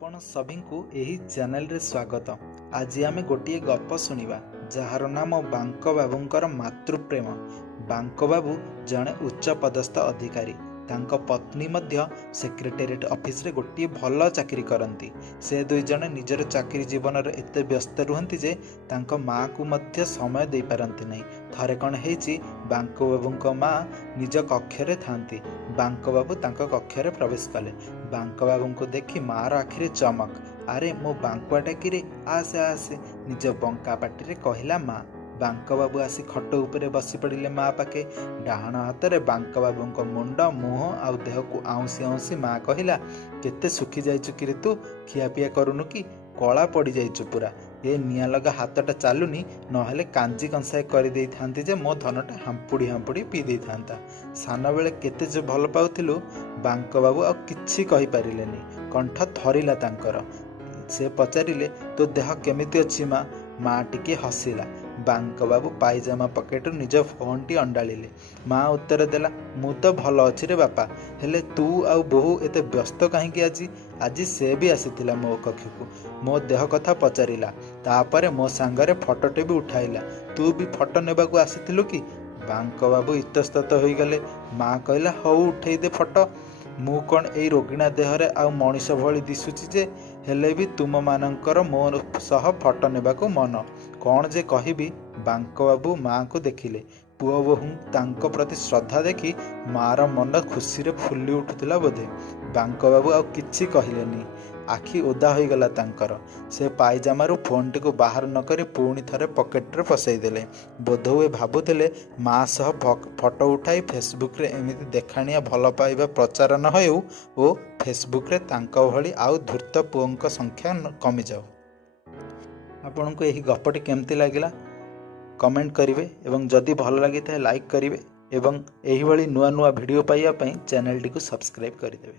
आपण सभी को यही चैनल रे स्वागत। आज आमे गोटे गप शुणा जार नाम बांक बाबूंकर मातृप्रेम। बांक बाबू जड़े उच्च पदस्थ अधिकारी, तांको पत्नी मध्य सेक्रेटेरिएट ऑफिस रे गोटे भल चाकरी करती। से दुई जन निजर चाकरी जीवन रे एते व्यस्त रुहंती जे तांको माँ को मध्य समय दे पारंती नहीं। थरे कण हेची बांक बाबूंको माँ निज कक्षरे थांती। बांक बाबू तांको कक्षरे प्रवेश कले। बांक बाबू को देखी मार आखिरे चमक। अरे मो बांकुआटा कि आसे आसे निज बंका पाटी कहला माँ। बांक बाबू आसी खट उपरे बसी पड़े माँ पाखे। डाहाण हाथ में बांक बाबू मुंड मुह आ देह को आउसी आउसी माँ कहला, केते सुखी जाइचु कि तू, खियापिया करूनु कि, कला पड़ जाइचु पूरा। ये निया लगा हाथटा चलुनी, नहेले कांजी कंसाए कर दे थांती जे मो धनटा हांपुड़ी हांपुड़ी पी दे थांता। सान बेले केते जे भल पाउथिलु। बांक बाबू आ किछि कहि पारिलेनी, कंठ थरिला तांकर। से पचारिले, तो देह केमिति अछि माँ? माँ टिके हसिला। बांक बाबू पाइजामा पकेट निज फोन टी अंडाड़िले। माँ उत्तर देला, मु तो भल अच्छी रे बापा, हेले तू आउ बोहू एते व्यस्त कहीं आज? आज से भी आसीथिला मो कक्ष को, मो देह कथा पचारिला, तापरे मो सांगरे फोटोटे भी उठाइला। तू भी फोटो नेबाकू आसीथिलु कि? बांक बाबू इतस्तत हो गले। माँ कहला, हौ उठेई दे फोटो। मु कौन एई रोगिणा देहरे आउ मनीष भली दिशुची जे, हेले भी तुम मानकर मो सह फोटो नेबाकू मन। कौन जे कहिबी? बांक बाबू माँ को देखिले। पुओ बोहू तांको प्रति श्रद्धा देखी मार मन खुशी रे फुली उठुला बोधे। बांक बाबू आउ किछि कहिलेनी, आखि ओदा हो गला तांकर। से पाइजामारू फोन टी को बाहर न करी पुणी थरे पकेट रे पसई देले। बोधहुए भाबुथिले माँ सह फोटो उठाई फेसबुक रे एमिति देखाणिया भल पाइबा प्रचार न होउ ओ फेसबुक रे तांको भली आउ धूर्त पुओंक संख्या कमी जाऊ। आपनको यही गपटी केमती लागिला कमेंट करिवे एवं जदि भल लगी लाइक करिवे एवं एही भली नुआ नुआ वीडियो पाइबा पई चैनल टी को सब्सक्राइब करिदेवे।